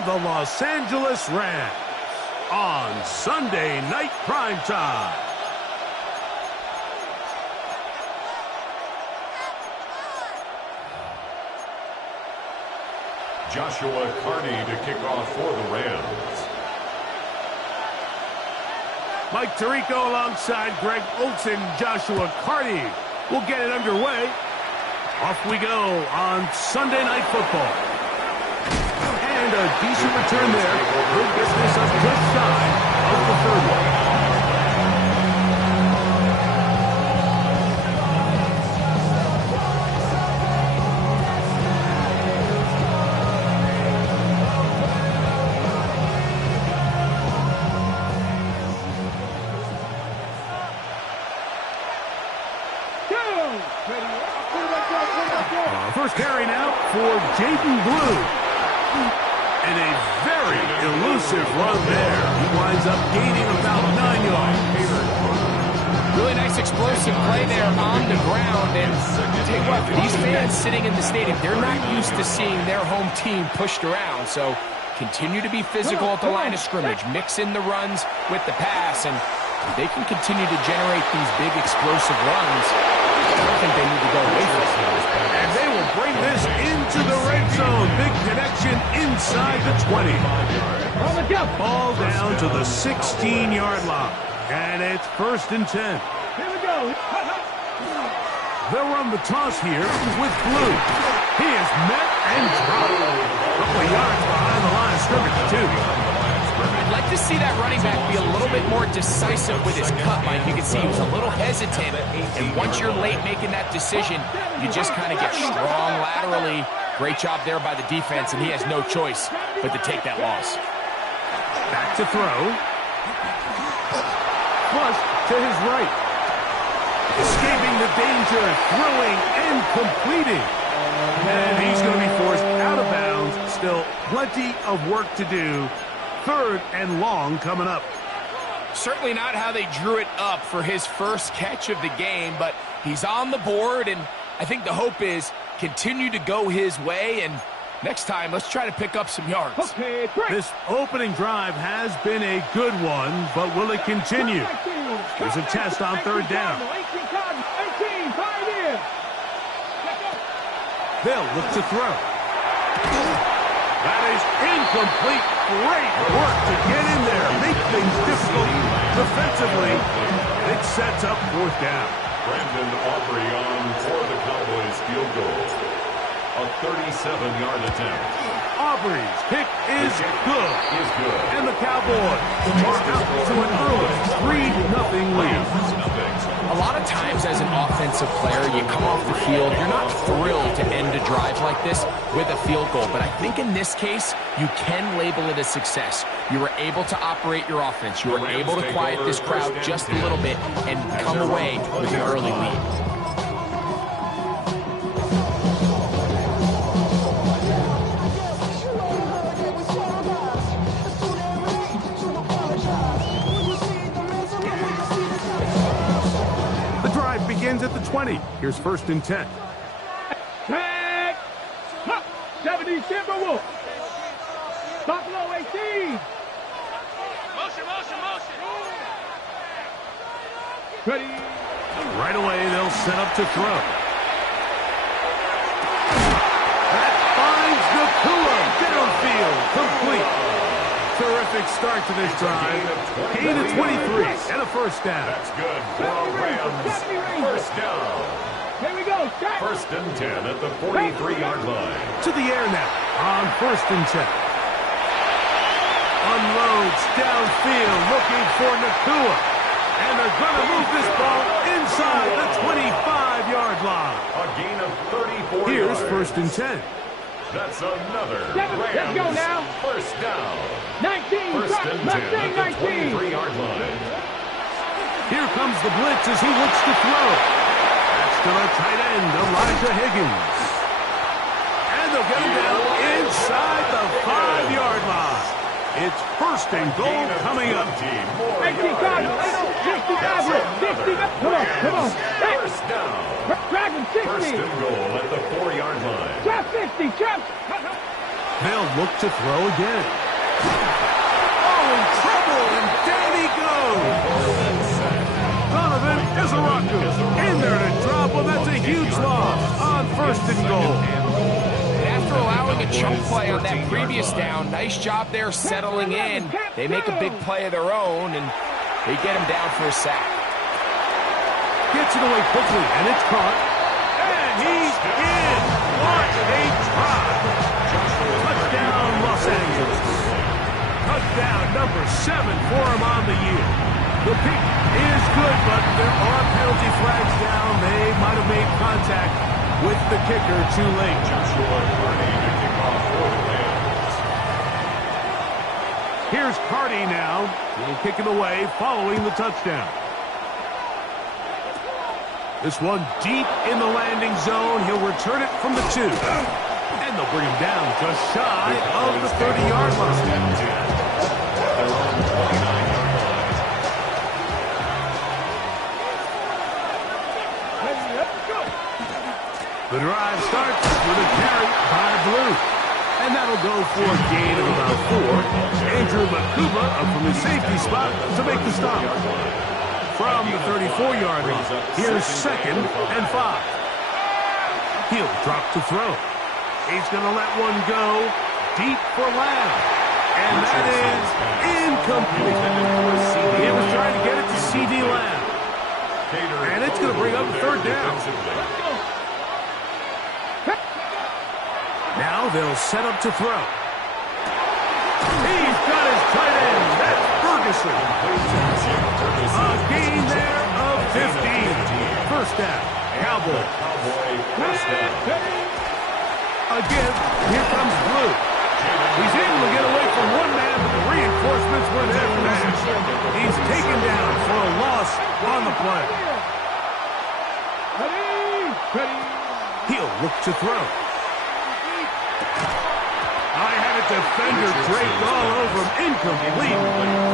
and the Los Angeles Rams on Sunday Night Primetime. Joshua Carney to kick off for the Rams. Mike Tirico alongside Greg Olsen, Joshua Carney will get it underway. Off we go on Sunday Night Football. And a decent return there. He'll get this up just shy of the third one. First carry now for Jaden Blue. And a very elusive run there. He winds up gaining about 9 yards. Really nice explosive play there on the ground. And take what, these fans sitting in the stadium, they're not used to seeing their home team pushed around. So continue to be physical at the line of scrimmage. Mix in the runs with the pass. And they can continue to generate these big explosive runs. I don't think they need to go away from this. And they will bring this into the red zone. Big connection inside the 20. Ball down to the 16-yard line. And it's 1st and 10. Here we go. They'll run the toss here with Blue. He is met and dropped. A couple of yards behind the line of scrimmage, too. I'd like to see that running back be a little bit more decisive with his cut, Mike. You can see he was a little hesitant, and once you're late making that decision, you just kind of get strong laterally. Great job there by the defense, and he has no choice but to take that loss. Back to throw. Flush to his right. Escaping the danger, throwing and completing. And he's going to be forced out of bounds. Still plenty of work to do. 3rd and long coming up. Certainly not how they drew it up for his first catch of the game, but he's on the board, and I think the hope is continue to go his way, and next time, let's try to pick up some yards. Okay, this opening drive has been a good one, but will it continue? Here's a test on 3rd down. They'll look to throw. That is incomplete. Great work to get in there. Make things difficult defensively. It sets up 4th down. Brandon Aubrey on for the Cowboys field goal. A 37-yard attempt. Aubrey's kick is good. And the Cowboys are out to an early 3-0 lead. A lot of times as an offensive player, you come off the field, you're not thrilled to end a drive like this with a field goal. But I think in this case, you can label it a success. You were able to operate your offense. You were able to quiet this crowd just a little bit and come away with an early lead. Begins at the 20. Here's 1st and 10. Tag! 70 Timberwolves. Buffalo 18. Motion. Ready. Right away, they'll set up to throw. That finds Nakua downfield. Complete. Terrific start to this drive. Gain of 23 and a 1st down. That's good for Rams. 1st down. Here we go. 1st and 10 at the 43-yard line. To the air now on 1st and 10. Unloads downfield looking for Nakua. And they're going to move this ball inside the 25-yard line. A gain of 34 Here's yards. 1st and 10. That's another Let's Rams go now. 1st down. 19. 1st and 10 at the 23-yard line. Here comes the blitz as he looks to throw. That's to the tight end, Elijah Higgins. And they'll get him down inside the 5-yard line. It's 1st and goal coming up. 19 Cardinals. 60 average. 60. Come on. 1st down. Dragon 60. 1st and goal at the 4-yard line. Trap 60. Trap. They'll look to throw again. Oh, in trouble, and down he goes. Donovan Izaraku in there to drop him. That's a huge loss on 1st and goal. And after allowing a chunk play on that previous down, nice job there settling in. They make a big play of their own, and they get him down for a sack. Gets it away quickly, and it's caught. And he's in. What a try. Touchdown, Los Angeles. Touchdown number 7 for him on the year. The kick is good, but there are penalty flags down. They might have made contact with the kicker too late. Here's Cardi now. He'll kick it away following the touchdown. This one deep in the landing zone. He'll return it from the 2. And they'll bring him down just shy of the 30-yard line. The drive starts with a carry by Blue. And that'll go for a gain of about 4. Andrew Makuba up from his safety spot to make the stop. From the 34-yard line, here's 2nd and 5. He'll drop to throw. He's going to let one go deep for Lamb. And that is incomplete. He was trying to get it to C.D. Lamb. And it's going to bring up 3rd down. Now they'll set up to throw. He's got his tight end. That's Ferguson. A gain there of 15. 1st down. Cowboy. Again, here comes Blue. He's able to get away from one man, but the reinforcements were there for that. He's taken down for a loss on the play. He'll look to throw. I had a defender draped all over him. Incomplete.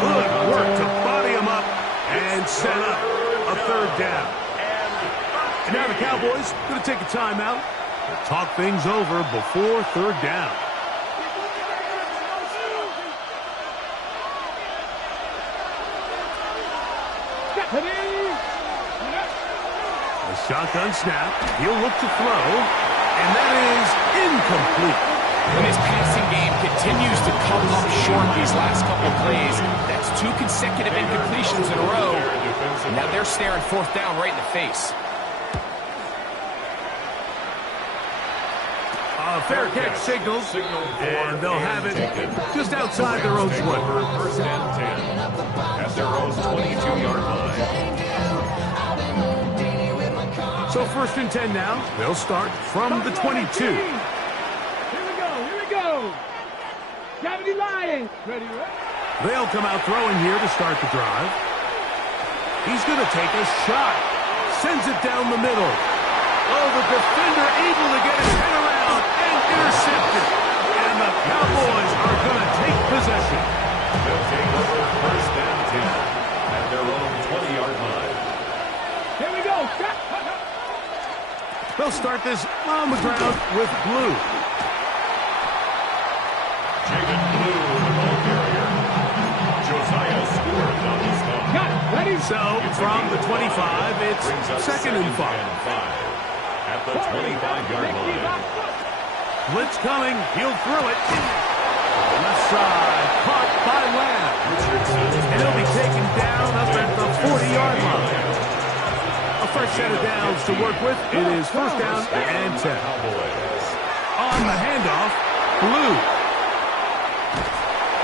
Good work to body him up and set up a 3rd down. And now the Cowboys going to take a timeout and talk things over before 3rd down. A shotgun snap. He'll look to throw. And that is incomplete. When his passing game continues to come up short these last couple plays, that's 2 consecutive incompletions in a row. And now they're staring 4th down right in the face. A fair catch signal, and they'll have it just outside their own 20. 1st and 10 at their own 22-yard line. So 1st and 10 now. They'll start from the 22. Gravity Lions. Ready, They'll come out throwing here to start the drive. He's going to take a shot. Sends it down the middle. Oh, the defender able to get his head around and intercepted. And the Cowboys are going to take possession. They'll take over 1st and 10 at their own 20-yard line. Here we go. They'll start this on the ground with Blue. Jacob Blue, the ball carrier. Josiah Stewart on the stop. So, from the 25, it's 2nd and 5. At the 25-yard line. Blitz coming. He'll throw it. Left side. Caught by Lamb. And he'll be taken down up at the 40-yard line. A fresh set of downs to work with. It is 1st down and 10. On the handoff, Blue.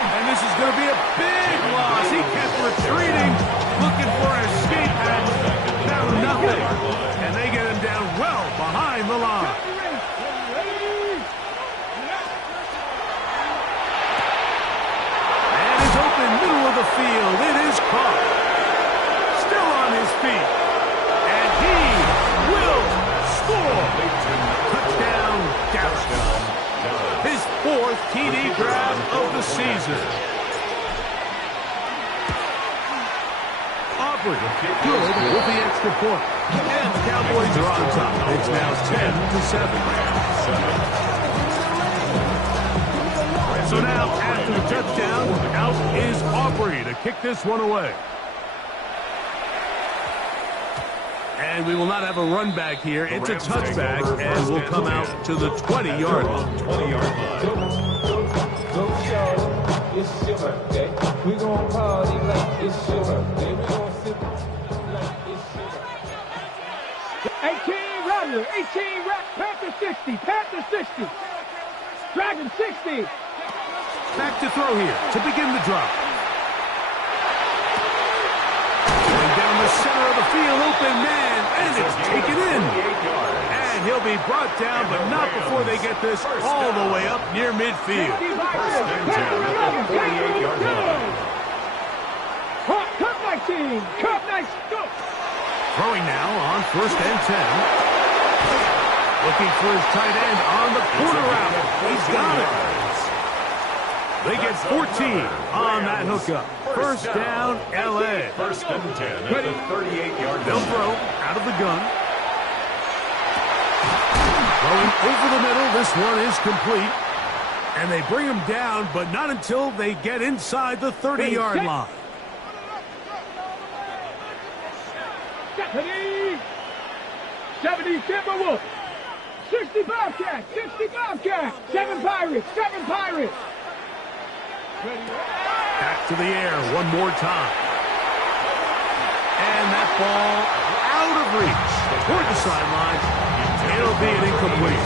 And this is going to be a big loss. He kept retreating, looking for an escape hatch. Found nothing. And they get him down well behind the line. And he's open middle of the field. It is caught. Still on his feet. And he will score. Touchdown, Dallas. His 4th TD grab of the season. Aubrey, good with the extra point. And the Cowboys are on top. It's now 10-7. So now, after the touchdown, out is Aubrey to kick this one away. And we will not have a run back here. It's a touchback, and we'll come out to the 20-yard line. 20-yard line. Go show, it's your birthday. We gon' party like it's your birthday. We gon' sip like it's your birthday. 18 Rattler, 18 Panther 60, Panther 60. Dragon 60. Back to throw here to begin the drop. And down the center of the field, open man, and it's taken in. And he'll be brought down, but not before they get this all the way up near midfield. Cup 19, Cup 19, go. Throwing now on 1st and 10. Looking for his tight end on the corner route. He's got it. They get 14 on that hookup. First down, L.A. 1st and 10 at the 38-yard line. They'll throw out of the gun. Throwing over the middle. This one is complete. And they bring him down, but not until they get inside the 30-yard line. 70 Timberwolves. 60 Bobcats, 60 Bobcats. 7 Pirates, 7 Pirates. Back to the air one more time. And that ball out of reach. Toward the sideline. It'll be an incomplete.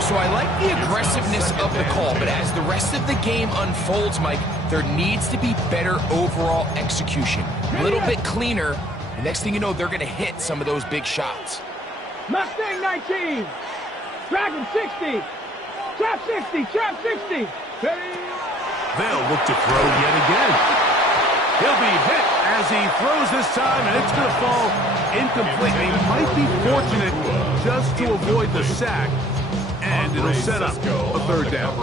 So I like the aggressiveness of the call, but as the rest of the game unfolds, Mike, there needs to be better overall execution. A little bit cleaner. The next thing you know, they're going to hit some of those big shots. Mustang 19. Dragon 60. Trap 60, Trap 60. They'll look to throw yet again. He'll be hit as he throws this time, and it's going to fall incomplete. He might be fortunate just to avoid the sack, and it'll set up a 3rd down.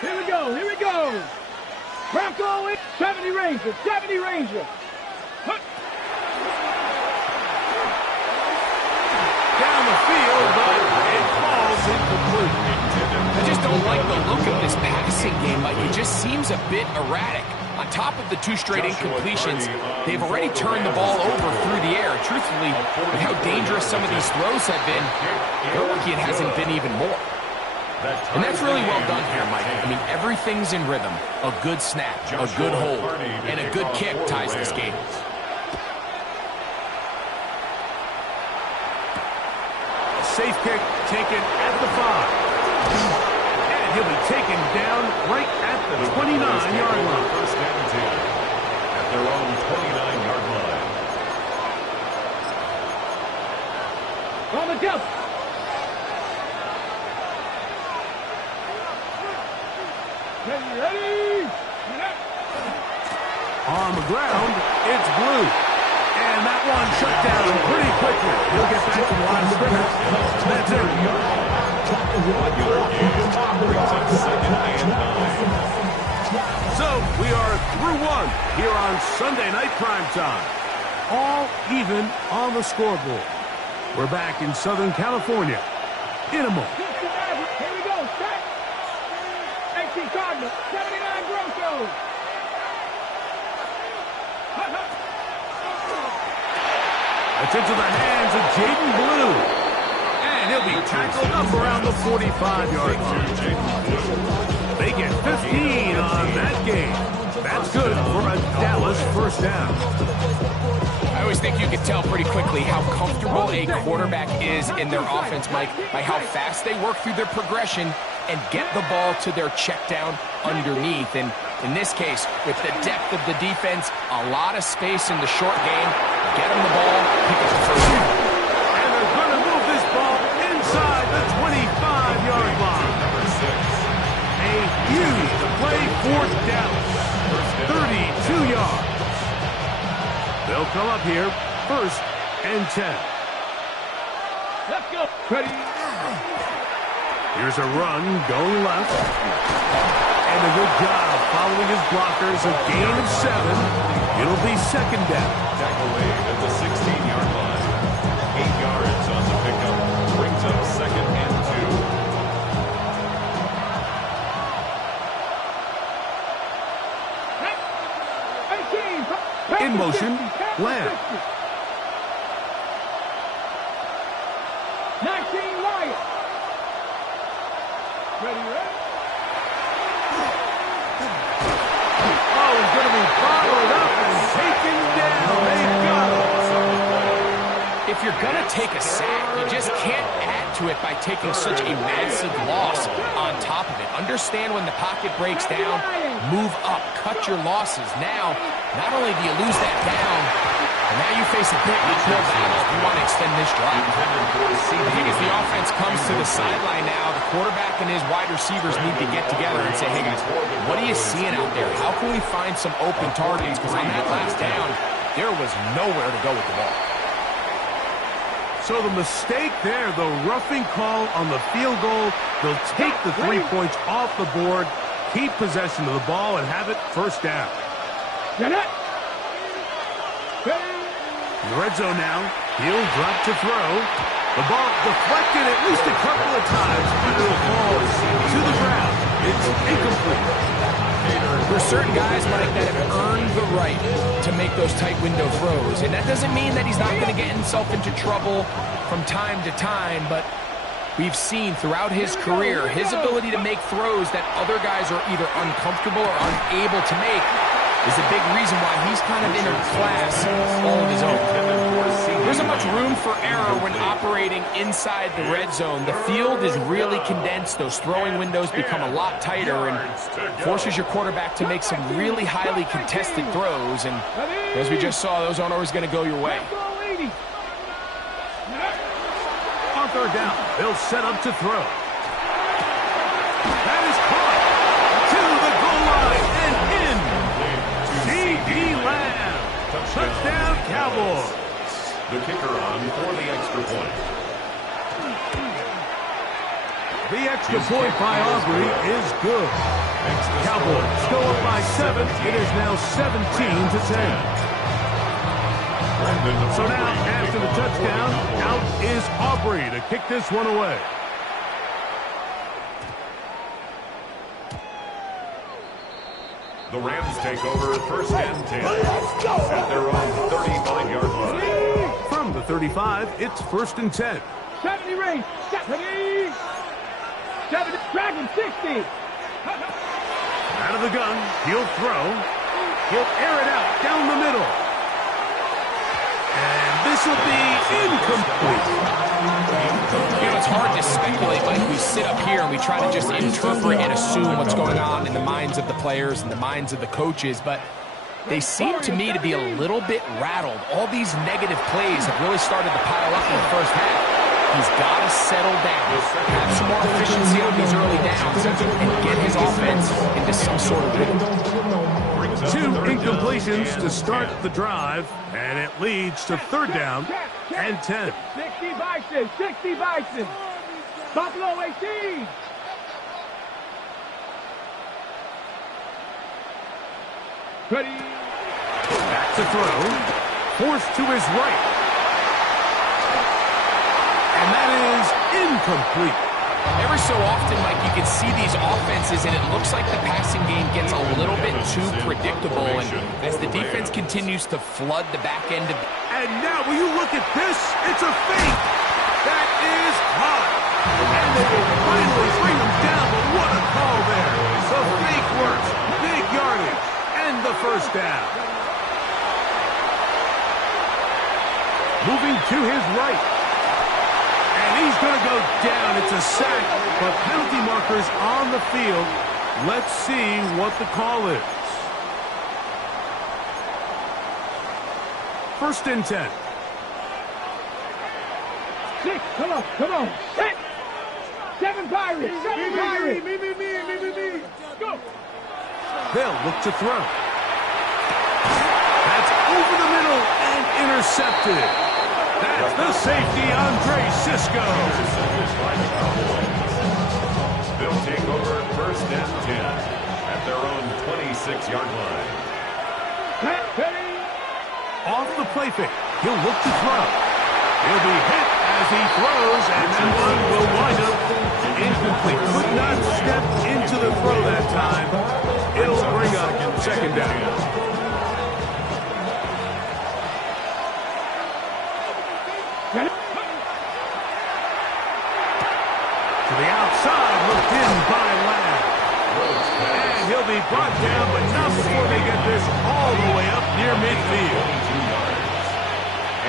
Here we go, here we go. Bronco 70 Ranger, 70 Ranger. Down the field, but it falls incomplete. I just don't like the look of this passing game, Mike. It just seems a bit erratic. On top of the 2 straight incompletions, they've already turned the ball over through the air. Truthfully, with how dangerous some of these throws have been, they're lucky it hasn't been even more. And that's really well done here, Mike. I mean, everything's in rhythm. A good snap, a good hold, and a good kick ties this game. A safe kick taken at the 5. And he'll be taken down right at the 29-yard line. 1st and 10 at their own 29-yard line. On the jump. Ready? On the ground, it's Blue. And that one shut down pretty quickly. He'll get back to the line of scrimmage. That's it. Brings up 2nd and 9. So we are through one here on Sunday Night Primetime. All even on the scoreboard. We're back in Southern California in a moment. Here we go, set. 18 Cardinal, 79 Broncos. It's into the hands of Jaden Blue. And he'll be tackled up around the 45-yard line. They get 15 on that game. That's good for a Dallas 1st down. I always think you can tell pretty quickly how comfortable a quarterback is in their offense, Mike, by how fast they work through their progression and get the ball to their check down underneath. And in this case, with the depth of the defense, a lot of space in the short game, get them the ball, pick up the 1st down. And they're going to move this ball inside the 25-yard line. Number 6. A huge play for Dallas. 32 yards. They'll come up here 1st and 10. Let's go. Ready? Here's a run going left. And a good job following his blockers. A gain of 7. It'll be 2nd down. Tackle made at the 16-yard line. 8 yards on the pickup. Brings up 2nd and 2. In motion, Lamb. 19 Wyatt. Ready, ready. Oh, he's going to be followed up and taken down. They got him. If you're going to take a sack, you just can't add to it by taking such a massive loss on top of it. Understand when the pocket breaks down, move up, cut your losses. Now, not only do you lose that down, but now you face a big uphill battle if you want to extend this drive. I think as the offense comes to the sideline now, the quarterback and his wide receivers need to get together and say, hey guys, what are you seeing out there? How can we find some open targets? Because on that last down, there was nowhere to go with the ball. So the mistake there, the roughing call on the field goal, they'll take the 3 points off the board, keep possession of the ball, and have it first down. Get it. In the red zone now, he'll drop to throw. The ball deflected at least a couple of times, but it'll fall to the ground. It's incomplete. There's certain guys, Mike, that have earned the right to make those tight window throws. And that doesn't mean that he's not going to get himself into trouble from time to time, but we've seen throughout his career his ability to make throws that other guys are either uncomfortable or unable to make is a big reason why he's kind of in a class all of his own. There isn't much room for error when operating inside the red zone. The field is really condensed. Those throwing windows become a lot tighter and forces your quarterback to make some really highly contested throws. And as we just saw, those aren't always going to go your way. On third down, they'll set up to throw. That is caught to the goal line and in. C.D. Lamb. Touchdown, Cowboys. The kicker on for the extra point. The extra point by Aubrey is good. Cowboys go up by 7. It is now 17-10. So now, after the touchdown, out is Aubrey to kick this one away. The Rams take over first and 10 at their own 35-yard line. From the 35, it's first and 10. 70 range. 70. 70. Dragon 60. Out of the gun, he'll throw. He'll air it out down the middle. And this will be incomplete. You know, it's hard to speculate like we sit up here and we try to just interpret and assume what's going on in the minds of the players and the minds of the coaches, but they seem to me to be a little bit rattled. All these negative plays have really started to pile up in the first half. He's got to settle down, have some more efficiency on these early downs, and get his offense into some sort of rhythm. 2 incompletions to start the drive, and it leads to third down and 10. 60 Bison. 60 Bison. Buffalo 18. Ready. Back to throw. Forced to his right. And that is incomplete. Every so often, Mike, you can see these offenses, and it looks like the passing game gets a little bit too predictable. And as the defense continues to flood the back end of... And now, will you look at this? It's a fake. That is hot. And they will finally bring him down, but what a call there. The fake works. Big yardage. And the first down. Moving to his right. And he's going to go down. It's a sack, but penalty markers on the field. Let's see what the call is. First and 10. 6. Come on. Come on. 6. 7 Pirates. 7 Pirates. Me. Go. They'll look to throw. That's over the middle and intercepted. That's the safety, Andre Cisco. They'll take over first and 10 at their own 26-yard line. Off the play fake. He'll look to throw. He'll be hit as he throws, and that one will wind up incomplete. Could not step into the throw that time. It'll bring up second down. To the outside, looked in by Lamb. And he'll be brought down, but not before they get this all the way up near midfield. 22 yards.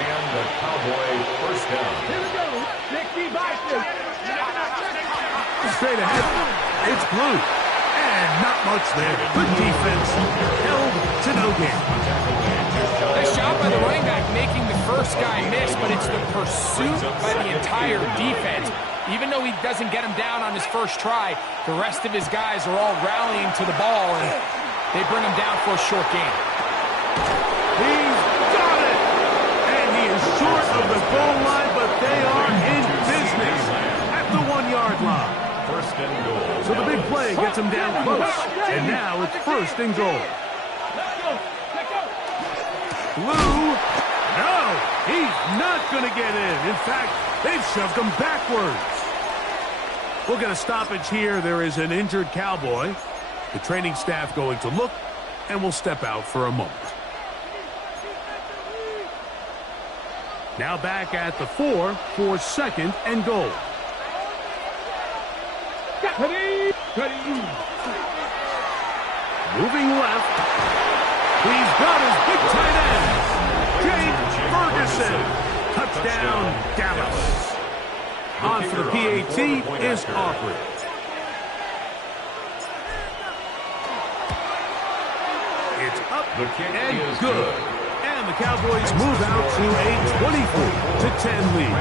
And the Cowboy first down. Here we go. 60 by 6. Straight ahead, it's Blue. And not much there. Good defense, held to no gain. Nice job by the running back making the first guy miss, but it's the pursuit by the entire defense. Even though he doesn't get him down on his first try, the rest of his guys are all rallying to the ball, and they bring him down for a short gain. He's got it! And he is short of the goal line, but they are in business at the 1-yard line. First and goal. So the big play gets him down close, and now it's first and goal. Blue, no, he's not going to get in. In fact, they've shoved him backwards. We'll get a stoppage here. There is an injured Cowboy. The training staff going to look, and we'll step out for a moment. Now back at the 4 for second and goal. Moving left. He's got his big tight end, Jake Ferguson. Touchdown, Dallas. On for the PAT is Aubrey. It's up and good. And the Cowboys move out to a 24-10 lead.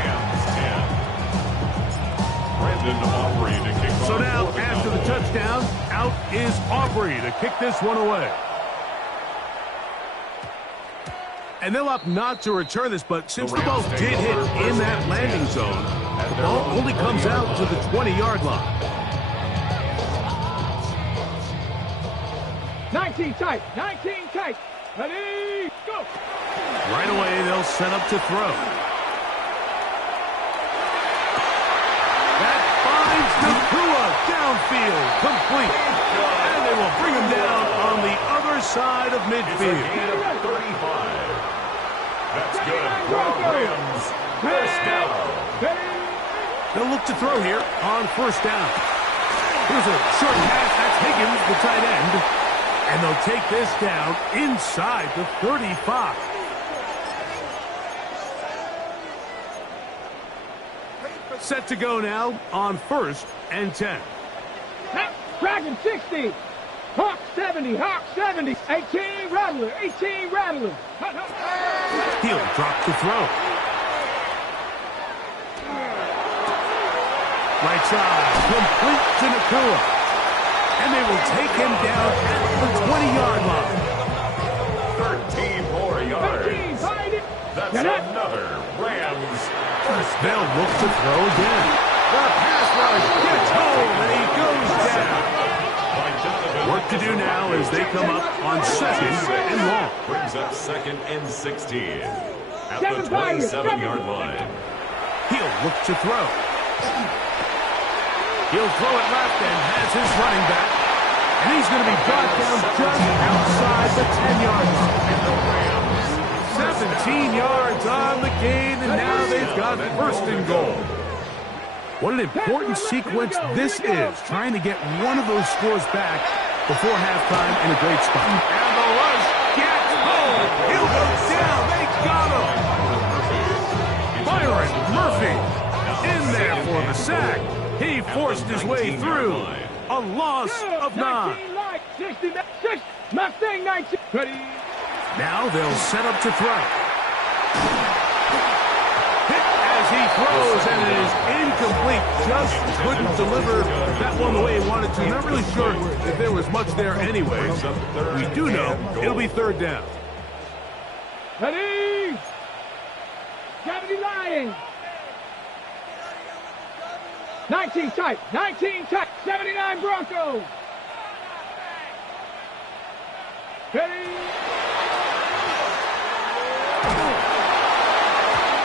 So now, after the touchdown, out is Aubrey to kick this one away. And they'll opt not to return this, but since the ball did hit in that landing zone, the ball only comes out to the 20-yard line. 19 tight, 19 tight. Ready, go. Right away, they'll set up to throw. That finds Nakua downfield, complete. And they will bring him down on the other side of midfield. That's good. Rams, first down. They'll look to throw here on first down. Here's a short pass. That's Higgins, the tight end. And they'll take this down inside the 35. Set to go now on first and 10. Dragon 60. Hawk 70. Hawk 70. 18 Rattler. 18 Rattler. He'll drop to throw. Right side, complete to Nakua. And they will take him down at the 20-yard line. 13 more yards. That's another Rams. They'll look to throw again. The pass rush gets home, and he goes down. Work to do now as they come up on second and long. Brings up second and 16 at the 27-yard line. He'll look to throw. He'll throw it left and has his running back. And he's going to be brought down just outside the 10-yard line. 17 yards on the gain, and now they've got first and goal. What an important sequence this is, trying to get one of those scores back before halftime in a great spot. And the rush gets home. He'll go down. They got him. Byron Murphy in there for the sack. He forced his way through. A loss of 9. Mustang 19. Ready. Now they'll set up to throw. Hit as he throws, and it is incomplete. Just couldn't deliver that one the way he wanted to. Not really sure if there was much there anyway. We do know it'll be third down. Ready. 70 Lions. 19 tight. 19 tight. 79 Broncos. Ready.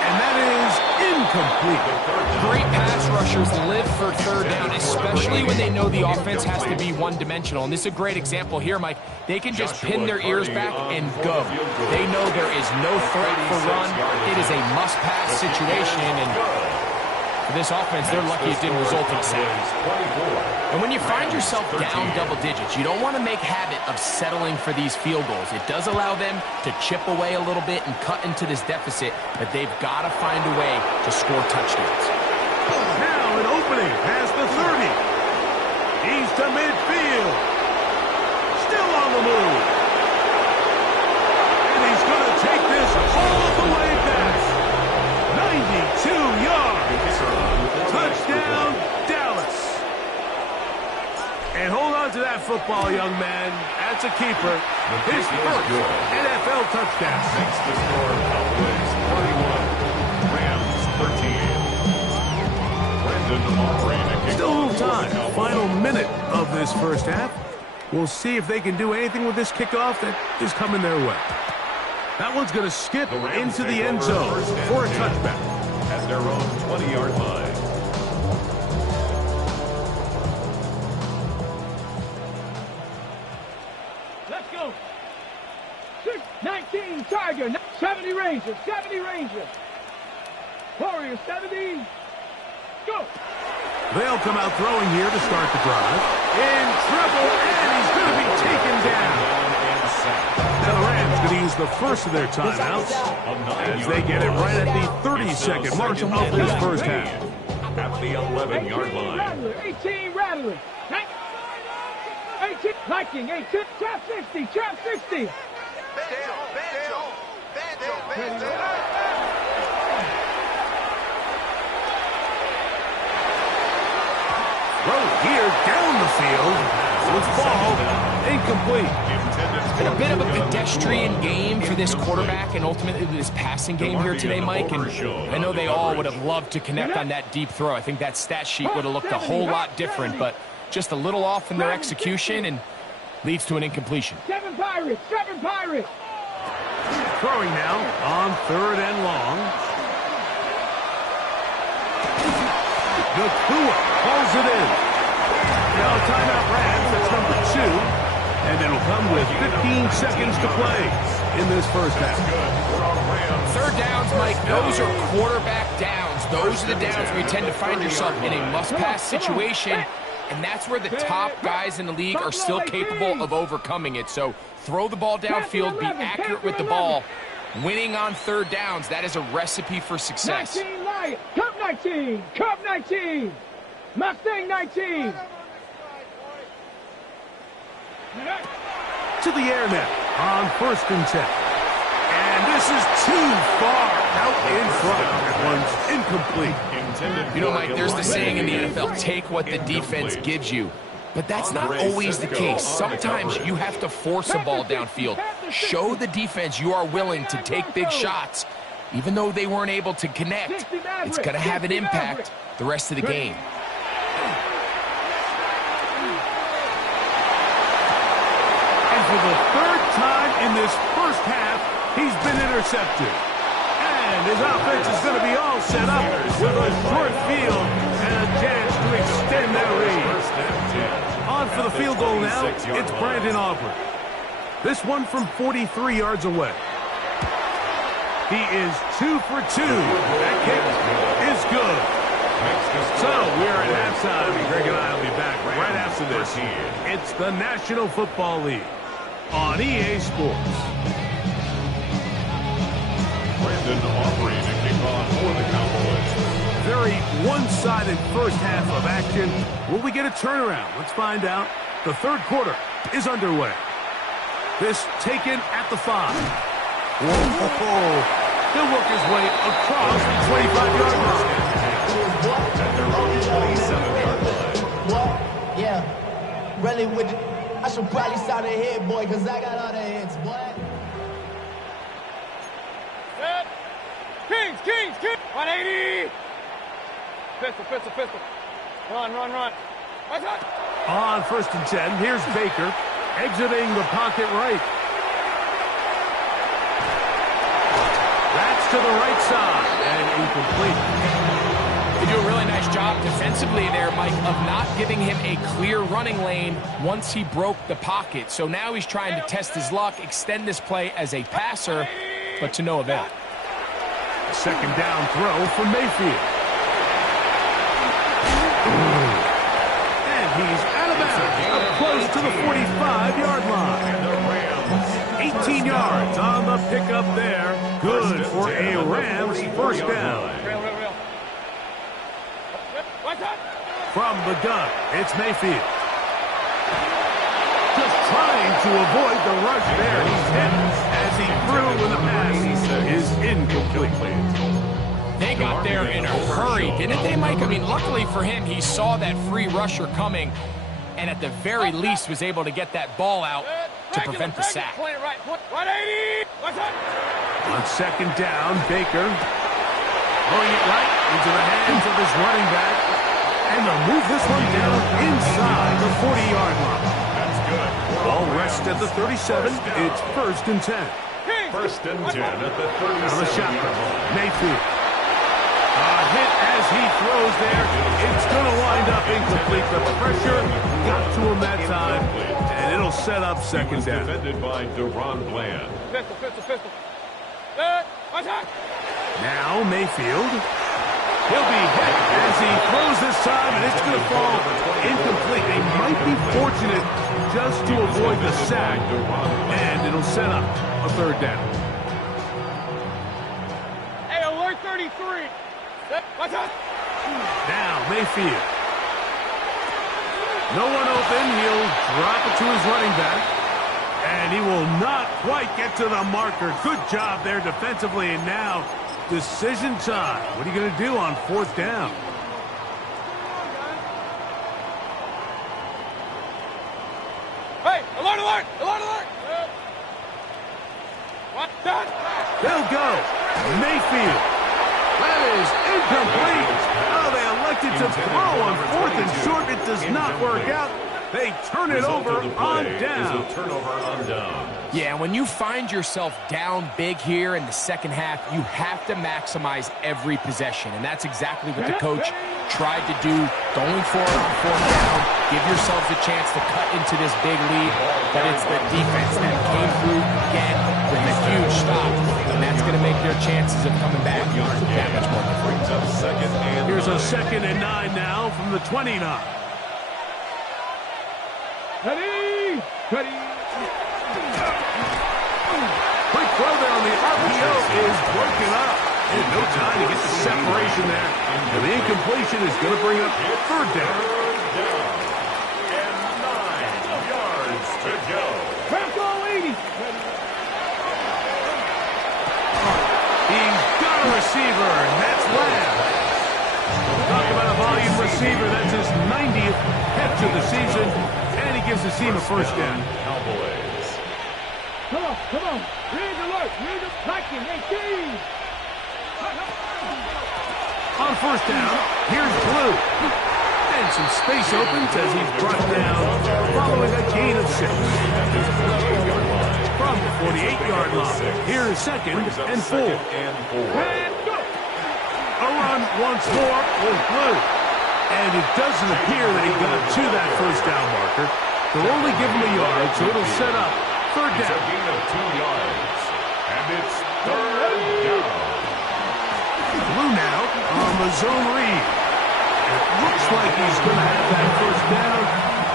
And that is incomplete. Great pass rushers live for third down, especially when they know the offense has to be one-dimensional. And this is a great example here, Mike. They can just pin their ears back and go. They know there is no threat for run. It is a must-pass situation, and For this offense, they're lucky it didn't result in a sack. And when you find yourself down double digits, you don't want to make habit of settling for these field goals. It does allow them to chip away a little bit and cut into this deficit, but they've got to find a way to score touchdowns. Now an opening past the 30. He's to midfield. Still on the move. And he's going to take this all the way back. 92 yards. Touchdown, Dallas. And hold on to that football, young man. That's a keeper. His first NFL touchdown. Makes the score Cowboys 41, Rams 13. Still a little time. Final minute of this first half. We'll see if they can do anything with this kickoff that is coming their way. That one's going to skip into the end zone for a touchback. At their own 20-yard line. Let's go. 19 Tiger, 70 Ranger, 70 Ranger. Warrior, 70. Go. They'll come out throwing here to start the drive. In trouble, and he's going to be taken down. Now the Rams going to use the first of their timeouts as they get it right at the 30-second mark of this first half. At the 11-yard line. Rattler, 18 Rattler. 18 Viking, 18. Trap 60, trap 60. Throw here down the field. With ball incomplete. It's been a bit of a pedestrian game for this quarterback and ultimately this passing game here today, Mike. And I know they all would have loved to connect on that deep throw. I think that stat sheet would have looked a whole lot different, but just a little off in their execution and leads to an incompletion. 7 Pirates, 7 Pirates. Throwing now on 3rd and long. Nakua calls it in. Now timeout Rams, that's number 2. And it'll come with 15 seconds to play in this first half. 3rd downs, Mike, those are quarterback downs. Those are the downs where you tend to find yourself in a must-pass situation, and that's where the top guys in the league are still capable of overcoming it. So throw the ball downfield, be accurate with the ball. Winning on 3rd downs, that is a recipe for success. 19 Lion, Cub 19, Cub 19, Mustang 19. To the air now on 1st and 10. And this is too far out in front. That one's incomplete. You know, Mike, there's the saying in the NFL, take what the defense gives you. But that's not always the case. Sometimes you have to force a ball downfield. Show the defense you are willing to take big shots. Even though they weren't able to connect, it's going to have an impact the rest of the game. For the 3rd time in this first half, he's been intercepted. And his offense is going to be all set up with a short field and a chance to extend that lead. On for the field goal now, it's Brandon Aubrey. This one from 43 yards away. He is 2 for 2. That kick is good. So we're at halftime. Greg and I will be back right after this. It's the National Football League on EA Sports. Brandon Aubrey to kick off for the Cowboys. Very one-sided first half of action. Will we get a turnaround? Let's find out. The 3rd quarter is underway. This taken at the 5. Whoa. He'll work his way across the 25-yard line. At their own 27-yard line. What? Yeah. Really with it. I should probably start a hit, boy, because I got all the hits, boy. Set. Kings. 180. Pistol. Run. That's it. On 1st and 10, here's Baker exiting the pocket right. That's to the right side and incomplete. They do a really nice job defensively there, Mike, of not giving him a clear running lane once he broke the pocket. So now he's trying to test his luck, extend this play as a passer, but to no avail. Second down throw for Mayfield. And he's out of bounds, up close to the 45-yard line. 18 yards on the pickup there. Good for a Rams first down. From the gun, it's Mayfield. Just trying to avoid the rush there. He's hit as he threw when the pass is incomplete. They got there in a hurry, didn't they, Mike? I mean, luckily for him, he saw that free rusher coming and at the very least was able to get that ball out to prevent the sack. On second down, Baker throwing it right into the hands of his running back. And they'll move this one down inside the 40-yard line. That's good. Ball rests at the 37. It's 1st and 10. First and 10 at the 37. On the shotgun, Mayfield. A hit as he throws there. It's going to wind up incomplete. The pressure got to him that time, and it'll set up second down. Defended by Deron Bland. Pistol. Now Mayfield. He'll be hit as he throws this time, and it's going to fall incomplete. They might be fortunate just to avoid the sack, and it'll set up a 3rd down. Hey, alert 33. Now Mayfield. No one open. He'll drop it to his running back, and he will not quite get to the marker. Good job there defensively, and now decision time. What are you going to do on 4th down? Hey, alert! What? They'll go. Mayfield. That is incomplete. Oh, they elected to throw on 4th and short. It does not work out. They turn it over on down. Turnover on down. Yeah, when you find yourself down big here in the second half, you have to maximize every possession. And that's exactly what the coach tried to do, going for it on 4th down. Give yourselves a chance to cut into this big lead. But it's the defense that came through again with a huge stop. And that's going to make their chances of coming back that much more different. Here's a 2nd and 9 now from the 29. Ready. Quick throw there on the RPO is broken up. And no time to get the separation there. And the incompletion is going to bring up 3rd down. And 9 yards to go. Franco 80. He's got a receiver, and that's Lamb. Talk about a volume receiver. That's his 90th catch of the season. And he gives the team a 1st down. Cowboys. Come on. Red alert. Blacking. Hey, Keys. On 1st down, here's Blue. And some space opens as he's brought down following a gain of 6. From the 48-yard line, here's 2nd and 4. A run once more with Blue. And it doesn't appear that he got to that 1st down marker. They'll only give him a yard, so it'll set up 3rd It's a down. gain of 2 yards. And it's 3rd down. Blue now on the zone read. It looks like he's going to have that 1st down.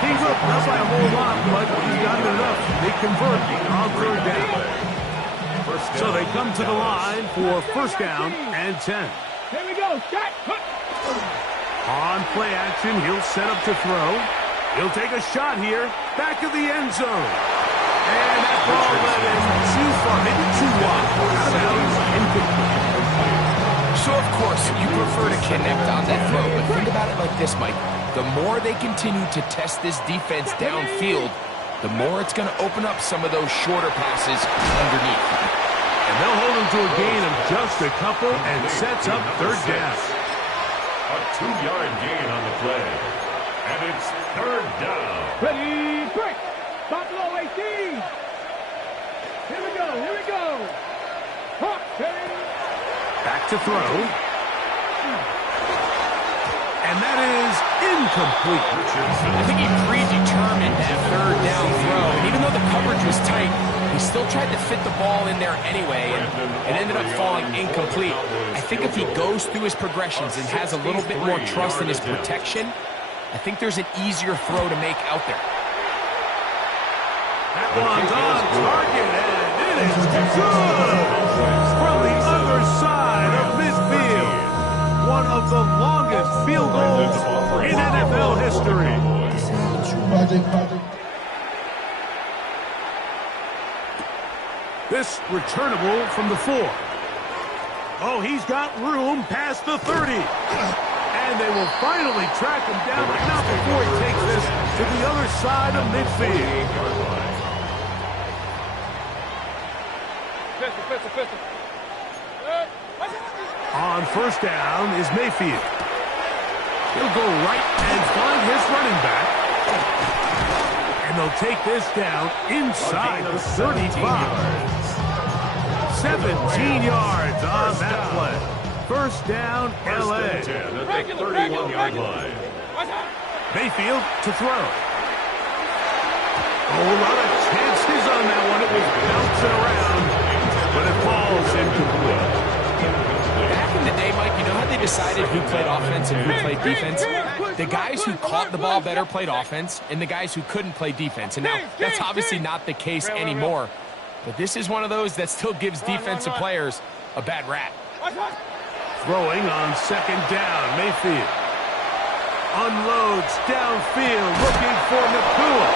He will, not by a whole lot, but he's got it enough. They convert on 3rd down. So they come to the line for 1st down and 10. Here we go. Shot. On play action, he'll set up to throw. He'll take a shot here, back of the end zone. And that ball led him too far, maybe too wide. Out of bounds, incomplete. So, of course, you prefer to connect on that throw, but think about it like this, Mike. The more they continue to test this defense downfield, the more it's going to open up some of those shorter passes underneath. And they'll hold him to a gain of just a couple and sets up 3rd down. A 2-yard gain on the play. And it's 3rd down. Ready. Quick. Buffalo 18. Here we go. Hawk. Back to throw. And that is incomplete. I think he predetermined that third down throw. And even though the coverage was tight, he still tried to fit the ball in there anyway, and it ended up falling incomplete. I think if he goes through his progressions and has a little bit more trust in his protection, I think there's an easier throw to make out there. That one's on target, and it is good from the other side of midfield. One of the longest field goals in NFL history. This returnable from the 4. Oh, he's got room past the 30. And they will finally track him down, but not before he takes this to the other side of midfield. Pistol. On first down is Mayfield. He'll go right and find his running back. And they'll take this down inside the 35. 17 yards on that play. First down, L.A. 31-yard line. Mayfield to throw. Oh, a lot of chances on that one. It was bouncing around, but it falls incomplete. Back in the day, Mike, you know how they decided who played offense and who played defense? The guys who caught the ball better played offense, and the guys who couldn't play defense. And now, that's obviously not the case anymore. But this is one of those that still gives defensive players a bad rap. Throwing on second down, Mayfield. Unloads downfield, looking for Nakua.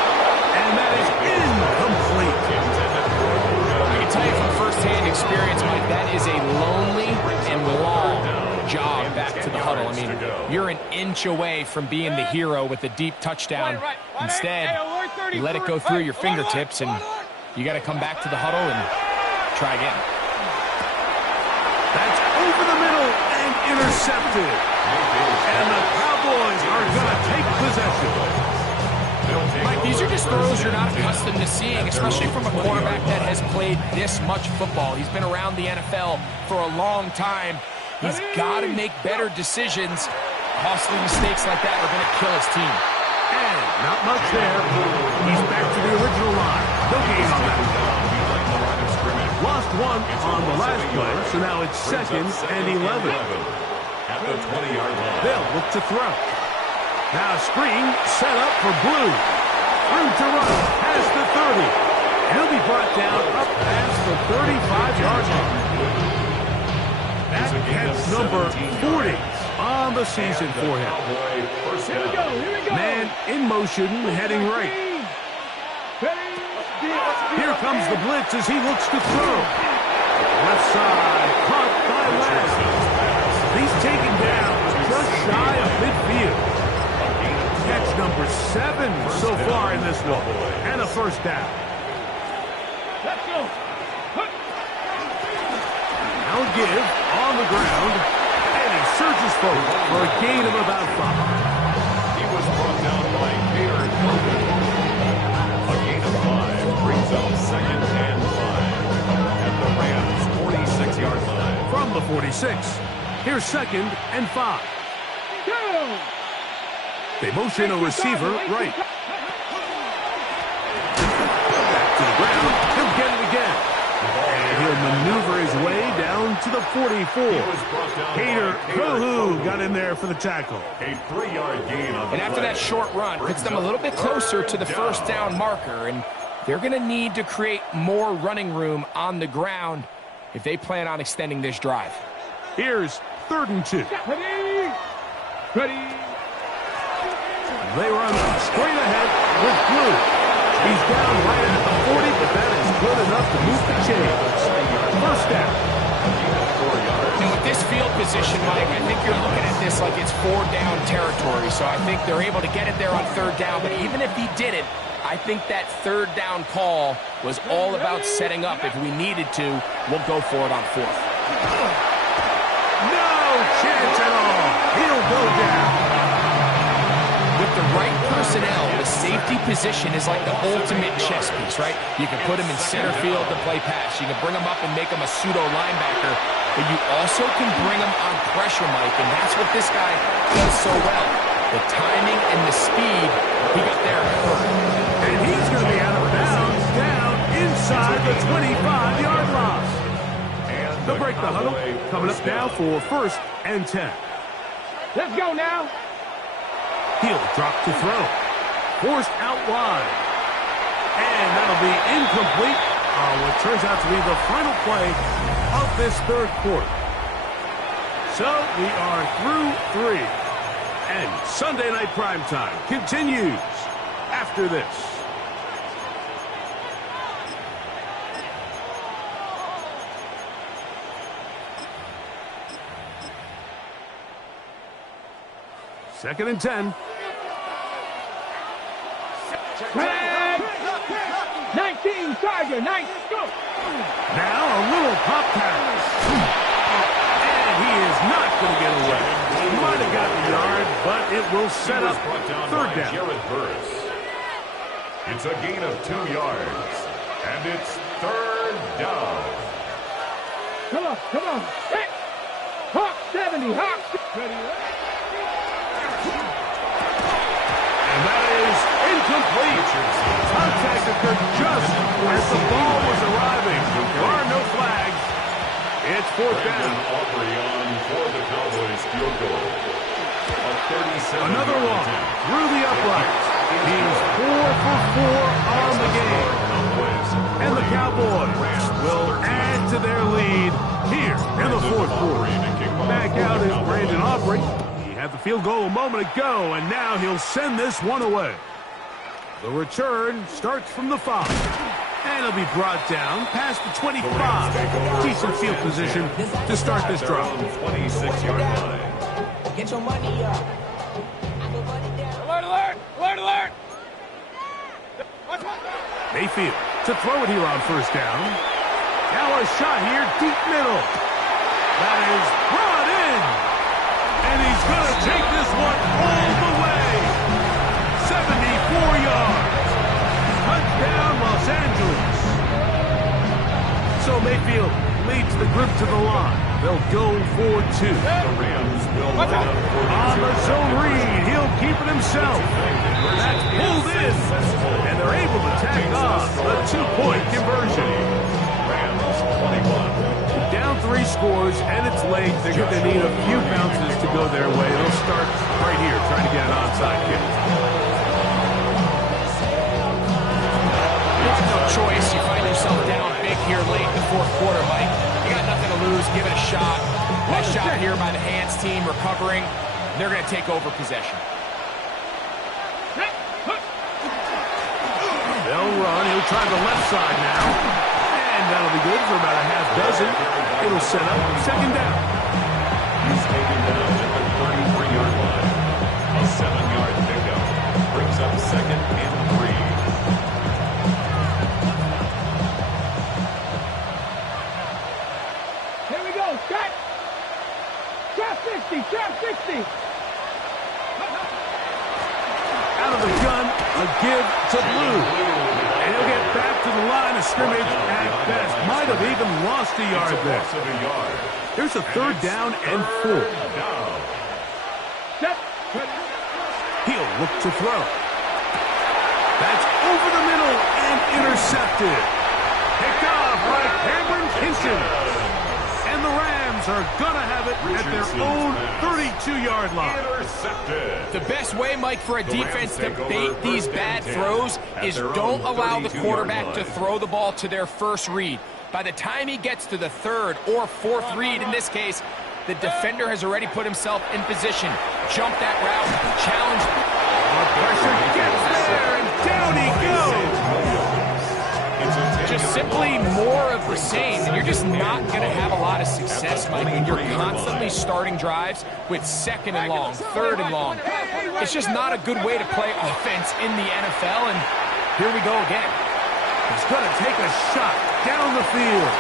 And that is incomplete. I can tell you from firsthand experience, Mike, that is a lonely and long jog back to the huddle. I mean, you're an inch away from being the hero with a deep touchdown. Instead, you let it go through your fingertips, and you got to come back to the huddle and try again. That's over the middle and intercepted. And the Cowboys are going to take possession. Mike, these are just throws you're not accustomed to seeing, especially from a quarterback that has played this much football. He's been around the NFL for a long time. He's got to make better decisions. Costly mistakes like that are going to kill his team. And not much there. He's back to the original line. No gain on that. Lost one on the last play, so now it's second and 11. At the 20-yard line. They'll look to throw. Now screen set up for Blue. Room to run past the 30. And he'll be brought down up past the 35-yard line. That gets number 40 on the season for him. Here we go. Man in motion, heading right. Here comes the blitz as he looks to throw. Left side, caught by West. He's taken down just shy of midfield. Catch number 7 so far in this one. And a first down. Let's go. Now give on the ground. And he surges forward for a gain of about 5. He was brought down by Peter. A gain of 5 brings up second and 5 at the Rams' 46-yard line. From the 46. Here's second and 5. Go. They motion a receiver right. Back to the ground. He'll get it again. And he'll maneuver his way down to the 44. Peter Kohu got in there for the tackle. A 3-yard gain on the And after that short run, puts them a little bit closer to the first down marker, and they're going to need to create more running room on the ground if they plan on extending this drive. Here's 3rd and 2. Ready. They run straight ahead with Blue. He's down right at the 40, but that is good enough to move the chains. First down. And with this field position, Mike, I think you're looking at this like it's 4-down territory. So I think they're able to get it there on 3rd down. But even if he didn't, I think that 3rd down call was all about setting up. If we needed to, we'll go for it on 4th. No chance at all. He'll go down. The the right personnel, the safety position is like the ultimate chess piece, right? You can put him in center field to play pass. You can bring him up and make him a pseudo linebacker, but you also can bring him on pressure, Mike, and that's what this guy does so well. The timing and the speed, he got there first. And he's going to be out of bounds down inside the 25-yard line. They'll break the huddle. Coming up now for 1st and 10. Let's go now. He'll drop to throw. Forced out wide. And that'll be incomplete on what turns out to be the final play of this 3rd quarter. So we are through 3. And Sunday Night Primetime continues after this. Second and 10. 19, Tiger, 9, go. Now a little pop pass. And he is not going to get away. He might have gotten a yard, but it will set up 3rd down. It's a gain of 2 yards. And it's 3rd down. Come on. Hit. Hawk 70, Hawk. Ready. And that is incomplete. Contact occurred just as the ball was arriving. There are no flags. It's 4th down. For the Cowboys field goal. Another one through the uprights. He's 4 for 4 on the game. And the Cowboys will add to their lead here in the 4th quarter. Back out is Brandon Aubrey. He had the field goal a moment ago, and now he'll send this one away. The return starts from the 5. And he'll be brought down past the 25. Decent field position to start this drive. 26-yard line. Get your money up. Alert, alert! Alert, alert! Mayfield to throw it here on 1st down. Now a shot here, deep middle. That is brought in. And he's going to take this one all the way. 74 yards. Touchdown, Los Angeles. So Mayfield leads the group to the line. They'll go for 2. The Rams will On the zone read, he'll keep it himself. That's pulled in. And they're able to tack on the 2-point conversion. Rams 21. Down 3 scores, and it's late. They're going to need a few bounces to go their way. They'll start right here, trying to get an onside kick. No choice. You find yourself down big here late in the 4th quarter, Mike. You got nothing to lose. Give it a shot. Nice shot here by the hands team recovering. They're going to take over possession. They'll run. He'll try the left side now. And that'll be good for about a half dozen. It'll set up 2nd down. He's taken down at the 33-yard line. A 7-yard pickup brings up 2nd and 3. Here we go, Scott. Trap 60, trap 60. Out of the gun, a give to Blue. And he'll get back to the line of scrimmage at best. Might have even lost a yard there. Here's a 3rd down and 4. Set. He'll look to throw. That's over the middle and intercepted. Picked off by Cameron Kinson. And the Rams are going to have it at their own 32-yard line. Intercepted. The best way, Mike, for a defense to bait these bad throws is don't allow the quarterback to throw the ball to their first read. By the time he gets to the 3rd or 4th read, in this case, the defender has already put himself in position. Jump that route, challenge. Pressure gets there, and down he goes. Just simply more of the same. And you're just not going to have a lot of success, Mike, when you're constantly starting drives with 2nd and long, 3rd and long. It's just not a good way to play offense in the NFL, and here we go again. He's going to take a shot down the field.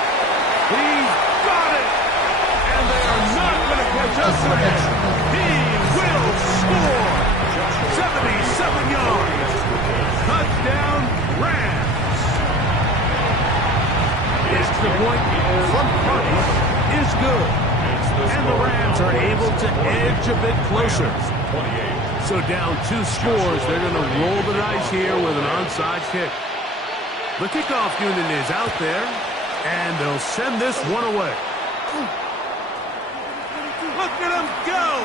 He's got it! And they are not going to catch up to him. He will score! 77 yards. Touchdown, Rams. Extra point from Carty is good. And the Rams are able to edge a bit closer. So down 2 scores, they're going to roll the dice here with an onside kick. The kickoff unit is out there, and they'll send this one away. Look at him go!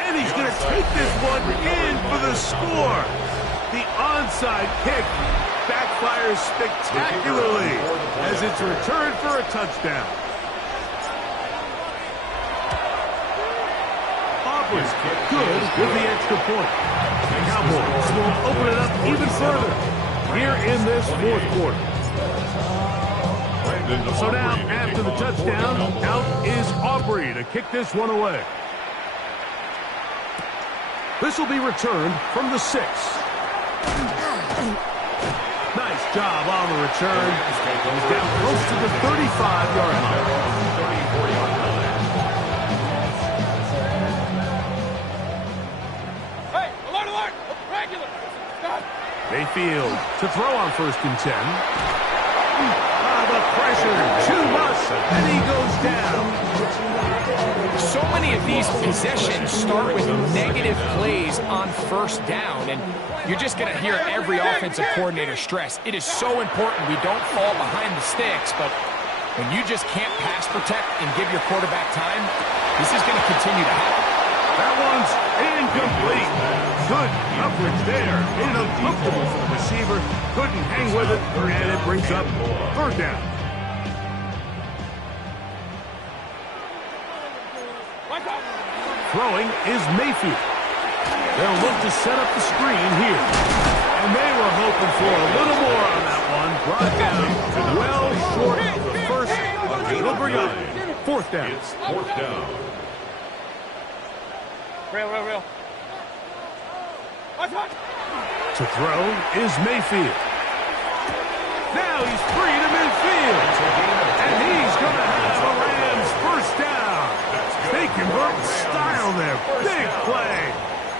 And he's going to take this one in for the score. The onside kick backfires spectacularly as it's returned for a touchdown. Auburn's good with the extra point. The Cowboys will open it up even further here in this fourth quarter. So now, after the touchdown, out is Aubrey to kick this one away. This will be returned from the 6. Nice job on the return. He's down close to the 35-yard line. Hey, alert, alert! Regular! Stop! Mayfield to throw on 1st and 10. The pressure, too much, and he goes down. So many of these possessions start with negative plays on 1st down, and you're just going to hear every offensive coordinator stress. It is so important we don't fall behind the sticks, but when you just can't pass protect and give your quarterback time, this is going to continue to happen. That one's incomplete. Good coverage there. Made it uncomfortable for the receiver. Couldn't hang with it, and it brings up 3rd down. Throwing is Mayfield. They'll look to set up the screen here. And they were hoping for a little more on that one. Brought down well short of the first. It'll bring up 4th down. It's 4th down. Real. To throw is Mayfield. Now he's free to midfield. And he's going to have the Rams 1st down. They convert in style there. Big play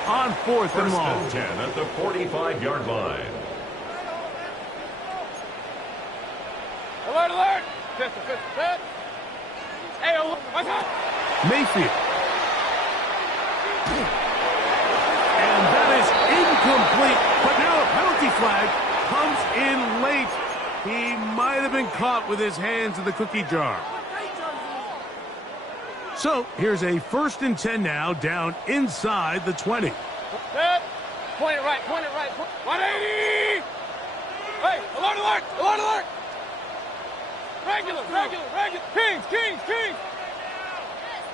on 4th and long. 10 at the 45-yard line. Alert, alert! Hey, what's up? Mayfield. And that is incomplete. But now a penalty flag comes in late. He might have been caught with his hands in the cookie jar. So here's a 1st and 10 now, down inside the 20. Point it right. 180! Hey, alert! Regular! Kings!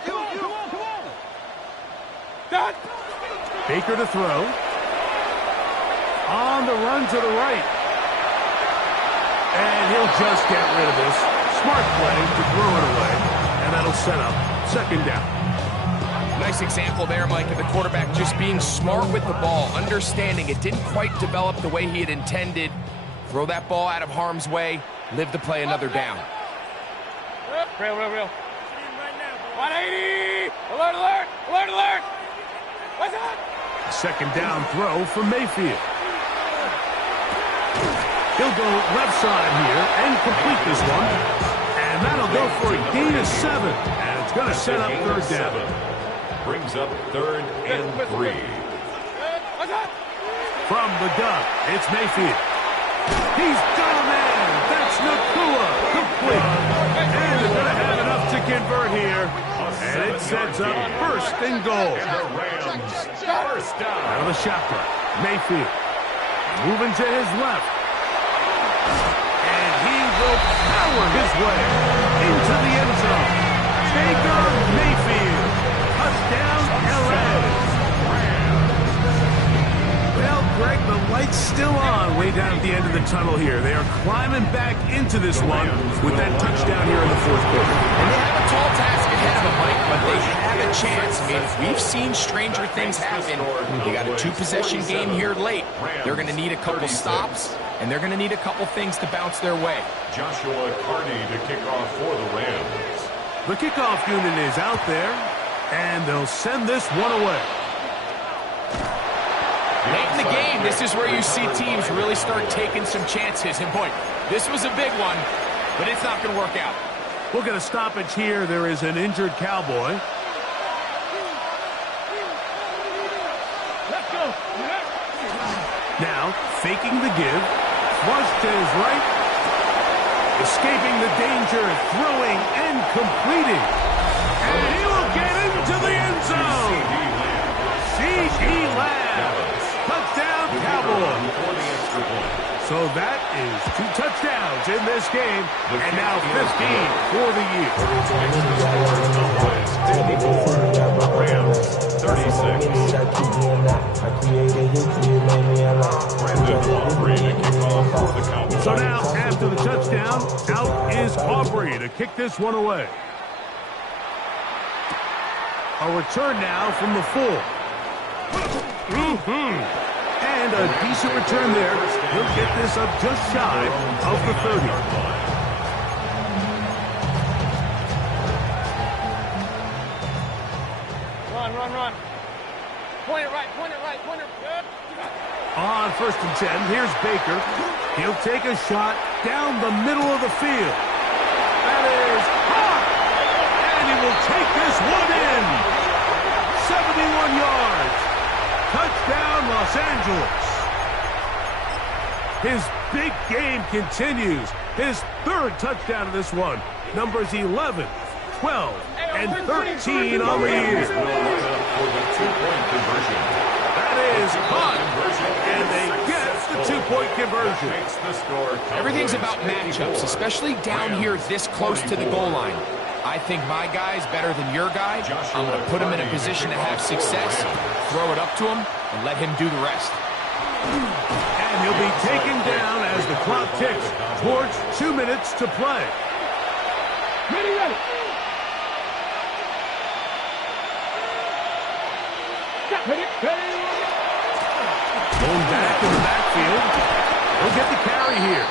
Come on! Done! Baker to throw. On the run to the right. And he'll just get rid of this. Smart play to throw it away. And that'll set up 2nd down. Nice example there, Mike, of the quarterback just being smart with the ball, understanding it didn't quite develop the way he had intended. Throw that ball out of harm's way, live to play another down. Real. 180! Alert! What's up? 2nd down throw for Mayfield. He'll go left side here and complete this one. And that'll go for a gain of 7. And it's going to set up 3rd down. Brings up 3rd and 3. What's up? From the gun, it's Mayfield. He's got a man. That's Nakua. Complete. And they're going to have enough to convert here. And it sets up 1st and goal. And the Rams 1st down. Out of the shotgun, Mayfield. Moving to his left. And he will power his way into the end zone. Baker Mayfield. Touchdown, LA. Well, Greg, the light's still on way down at the end of the tunnel here. They are climbing back into this one with that touchdown here in the 4th quarter. And they have a tall task ahead of them, Mike, but they have a chance. I mean, we've seen stranger things happen. They got a 2-possession game here late. They're going to need a couple stops, and they're going to need a couple things to bounce their way. Joshua Carney to kick off for the Rams. The kickoff unit is out there, and they'll send this one away. Late in the game, this is where you see teams really start taking some chances. And boy, this was a big one, but it's not going to work out. We'll get a stoppage here. There is an injured Cowboy. Let's go. Now, faking the give. Flush to his right. Escaping the danger, throwing and completing. And he will get into the end zone. C.D. Lamb. Touchdown, Cowboys. So that is 2 touchdowns in this game, and now 15 for the year. Rams, 36. Brandon Aubrey to kick off for the Cowboys. So now, after the touchdown, out is Aubrey to kick this one away. A return now from the 4. And a decent return there. He'll get this up just shy of the 30. Run. Point it right. Good. On 1st and 10, here's Baker. He'll take a shot down the middle of the field. That is hot! And he will take this one in. 71 yards. Touchdown, Los Angeles. His big game continues. His 3rd touchdown of this one. Numbers 11, 12, and 13 on the year. That is hot. And they get the 2-point conversion. Everything's about matchups, especially down here this close to the goal line. I think my guy's better than your guy. I'm going to put him in a position to have success, throw it up to him, and let him do the rest. And he'll be taken down as the clock ticks towards 2 minutes to play. Ready. Going back in the backfield. He'll get the carry here.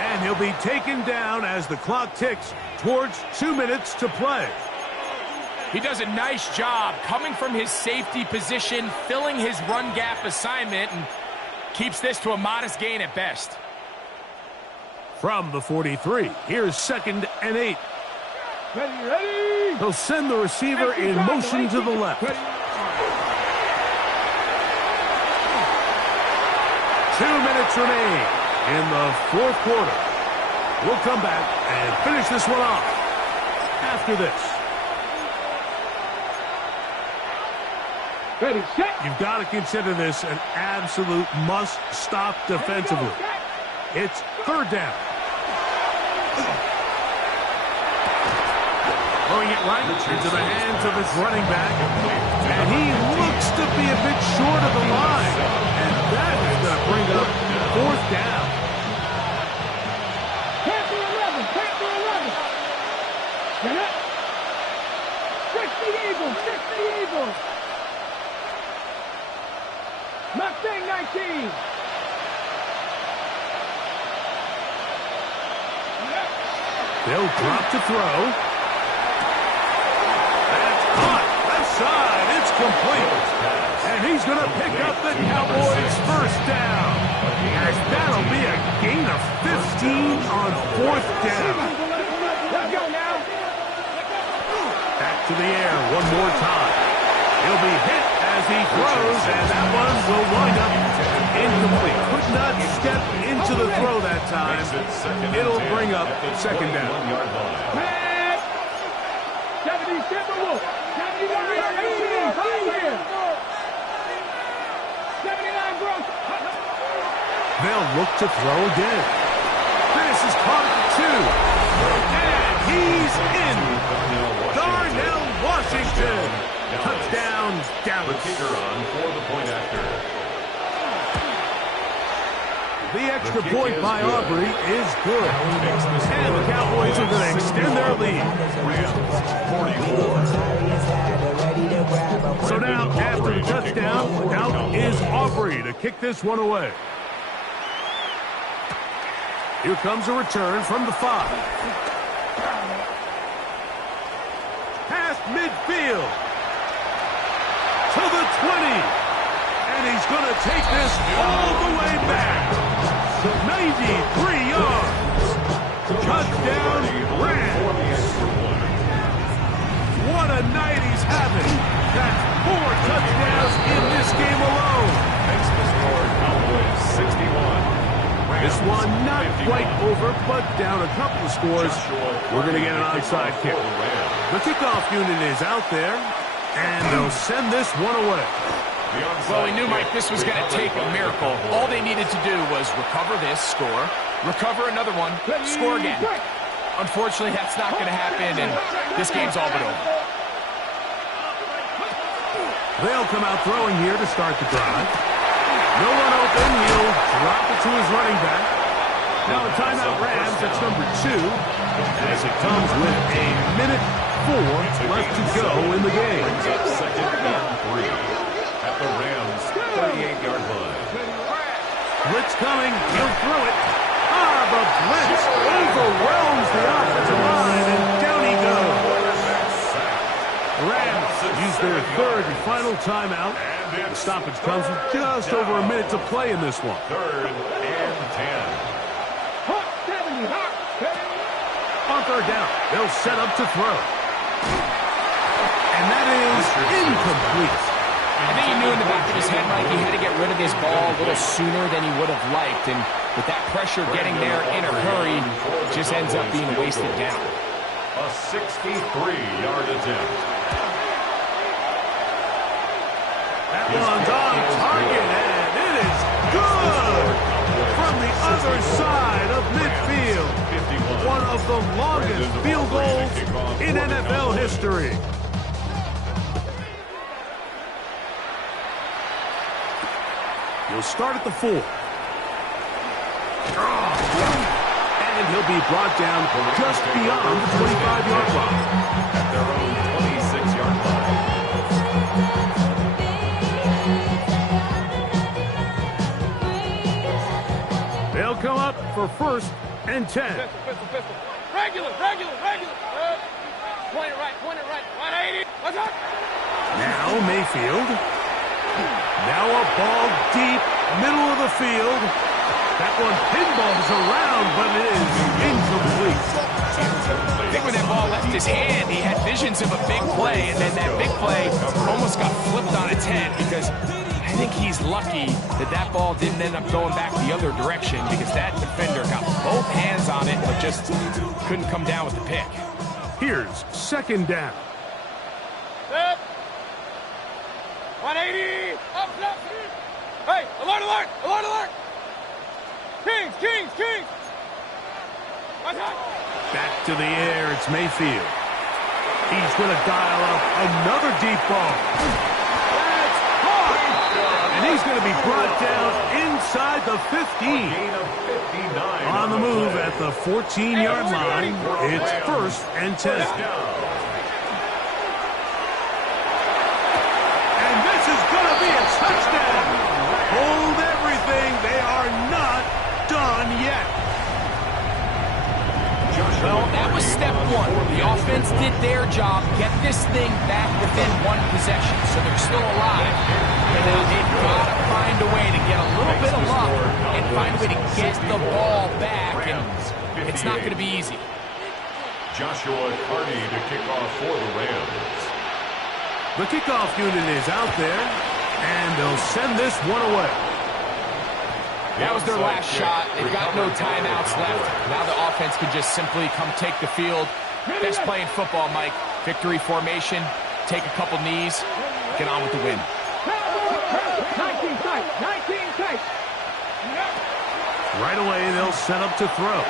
And he'll be taken down as the clock ticks towards 2 minutes to play. He does a nice job coming from his safety position, filling his run gap assignment, and keeps this to a modest gain at best. From the 43, here's 2nd and 8. Ready. He'll send the receiver in motion to the left. 2 minutes remain in the 4th quarter. We'll come back and finish this one off after this. Ready, set. You've got to consider this an absolute must-stop defensively. It's 3rd down. Throwing it right into the hands of his running back. And he looks to be a bit short of the line. And that is going to bring up 4th down. Panther 11. Get up. 60 Eagles. Mustang 19. They'll drop to throw. That's caught. Left side. It's complete. And he's going to pick up the Cowboys' 1st down. As that'll be a gain of 15 on 4th down. Let's go now. Back to the air one more time. He'll be hit as he throws, and that one will wind up incomplete. Could not step into the throw that time. It'll bring up 2nd down. Pat. 77 Wolf. 79 Gross. They'll look to throw again. This is caught at the 2. And he's in. Darnell Washington. Touchdown, Dallas. The kicker on for the point after. The extra point by Aubrey is good. And the Cowboys are going to extend their lead. So now, after the touchdown, out is Aubrey to kick this one away. Here comes a return from the 5. Past midfield. To the 20. And he's going to take this all the way back. 93 yards. Touchdown, Rams. What a night he's having. That's 4 touchdowns in this game alone. Makes the score Cowboys 61. This one not quite over, but down a couple of scores. We're going to get an onside kick. The kickoff unit is out there, and they'll send this one away. Well, we knew, Mike, this was going to take a miracle. All they needed to do was recover this, score, recover another one, score again. Unfortunately, that's not going to happen, and this game's all but over. They'll come out throwing here to start the drive. No one open. He'll drop it to his running back. Now a timeout Rams. That's number 2. As it comes with a minute 4 left to go in the game. Brings up second and 3 at the Rams 38-yard line. Blitz coming. He'll throw it. The blitz overwhelms the offensive line, and down he goes. The Rams use their third and final timeout. The stoppage comes with just over a minute to play in this one. 3rd and 10. On third down, they'll set up to throw. And that is incomplete. I think he knew in the back of his head, Mike, he had to get rid of this ball a little sooner than he would have liked. And with that pressure getting there in a hurry, it just ends up being wasted down. A 63-yard attempt. That one's on target, and it is good from the other side of midfield. One of the longest field goals in NFL history. He'll start at the 4. And he'll be brought down just beyond the 25-yard line. At their own 26-yard line. They'll come up for 1st and 10. Pistol. Regular. Point it right. 180. What's up? Now Mayfield. Now a ball deep, middle of the field. That one pinballs around, but it is incomplete. I think when that ball left his hand, he had visions of a big play, and then that big play almost got flipped on its head because I think he's lucky that that ball didn't end up going back the other direction because that defender got both hands on it but just couldn't come down with the pick. Here's 2nd down. Up. 180. Up. Hey, alert. Kings. What's up? Back to the air, it's Mayfield. He's going to dial up another deep ball. That's caught! And he's going to be brought down inside the 15. On the move at the 14-yard line, it's 1st and 10. And this is going to be a touchdown. Hold everything. They are not done yet. Well, that was step 1. The offense did their job, get this thing back within 1 possession, so they're still alive. And now they've got to find a way to get a little bit of luck and find a way to get the ball back, and it's not going to be easy. Joshua Carney to kick off for the Rams. The kickoff unit is out there, and they'll send this one away. That was their last shot. They've got no timeouts left. Now the offense can just simply come take the field. Best play in football, Mike. Victory formation, take a couple knees, get on with the win. 19 tight. Right away, they'll set up to throw.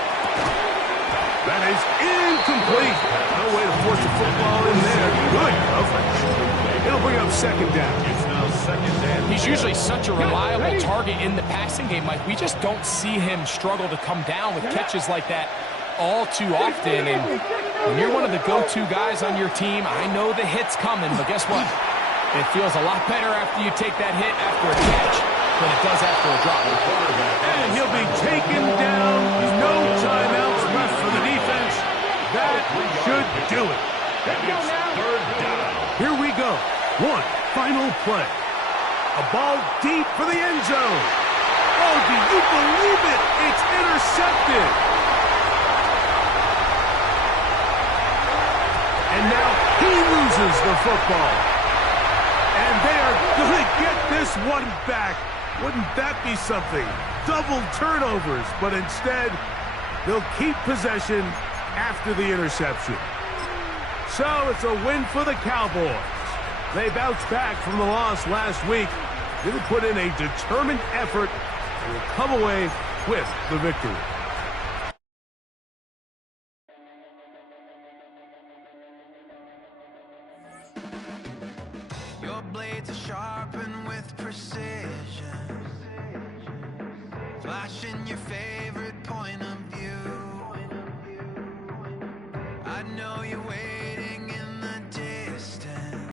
That is incomplete. No way to force the football in there. Good coverage. It'll bring up 2nd down. It's now 2nd and 10. He's usually such a reliable target in the passing game, Mike. We just don't see him struggle to come down with catches like that all too often. And when you're one of the go-to guys on your team, I know the hit's coming, but guess what? It feels a lot better after you take that hit after a catch than it does after a drop. And he'll be taken down. No timeouts left for the defense. That should do it. And it's 3rd down. Here we go. One final play. A ball deep for the end zone. Oh, do you believe it? It's intercepted. And now he loses the football. And they are going to get this one back. Wouldn't that be something? Double turnovers, but instead, they'll keep possession after the interception. So it's a win for the Cowboys. They bounced back from the loss last week. They put in a determined effort and will come away with the victory. Your blades are sharpened with precision, flashing your favorite point of view. I know you're waiting.